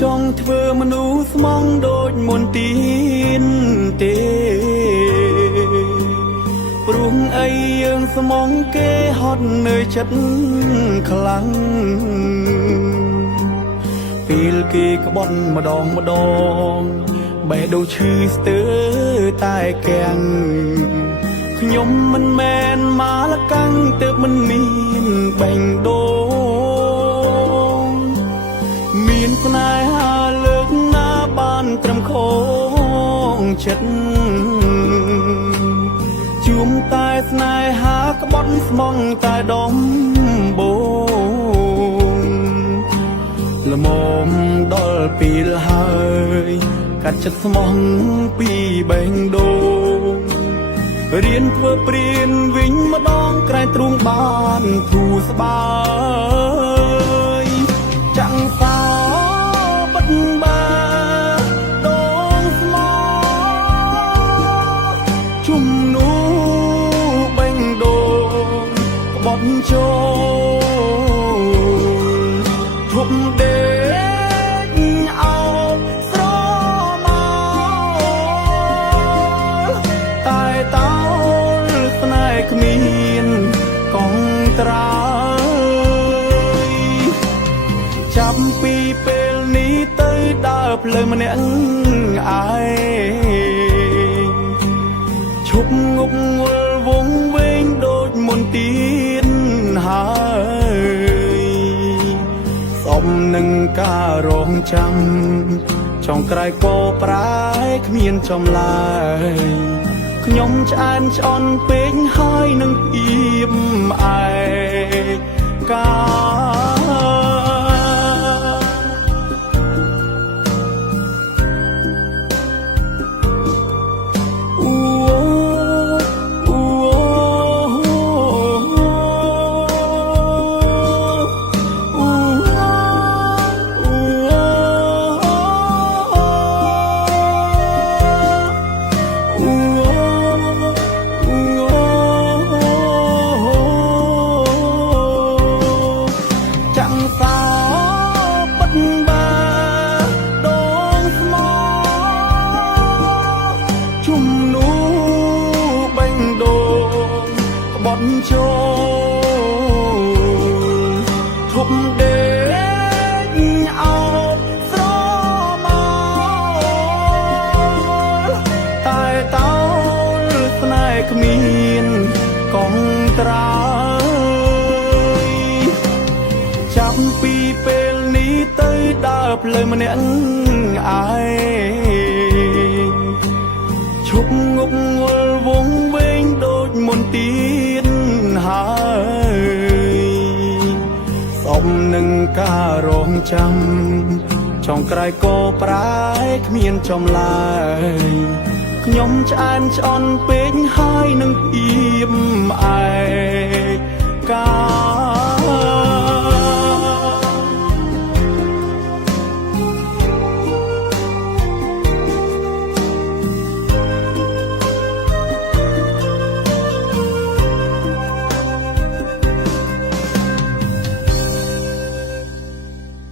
ចង់ធ្វើមនុស្សស្មងដូចមុនទីនទេព្រោះអីយើងស្មងគេហត់នៅចិត្តខ្លាំងពេលគេក្បត់ម្ដងបេះដូងឈឺស្ទើរតែកាំងខ្ញុំមិនមែនម៉ាលកាំងទើបមិនមានបេះដូងមានស្នេហាលើកណាបានត្រឹមខងចិត្តជួមតែស្នេហាក្បត់ស្មងតែដំបូងល្មមដល់ពេលហើយកាត់ចិត្តស្មងពីបេះដូងរៀនធ្វើព្រៀនវិញម្ដងក្រែងទ្រូងបានធូរស្បើយចាំងសោបិទបាដងស្មោជំនួបេះដូងក្បត់ចូលធប់ដេកអោបស្រមកតែតោស្នេហ៍គ្មានកងត្រើយចាប់ពីពេលនេះទៅដើរផ្លូវម្នាក់ឯងឈប់ងប់ងល់វងវែងដូចមុនទៀតហើយសមនឹងការរងចាំចង់ក្រៃក៏ប្រែគ្មានចំឡាយខ្ញុំឆ្អែនឆ្អន់ពេកហើយនឹងអៀមឯកាជំនួបេះដូងក្បត់ចូលធប់ដេកអោបស្រមកតែតោស្នេហ៍គ្មានកងត្រើយចាប់ពីពេលនេះទៅដើរផ្លូវម្នាក់ឯងឈប់ងប់ងល់វងវែងដូចមុនទៀតហើយសមនឹងការរងចាំចង់ក្រៃក៏ប្រែគ្មានចំឡាយខ្ញុំឆ្អែនឆ្អន់ពេកហើយនឹងអៀមឯកា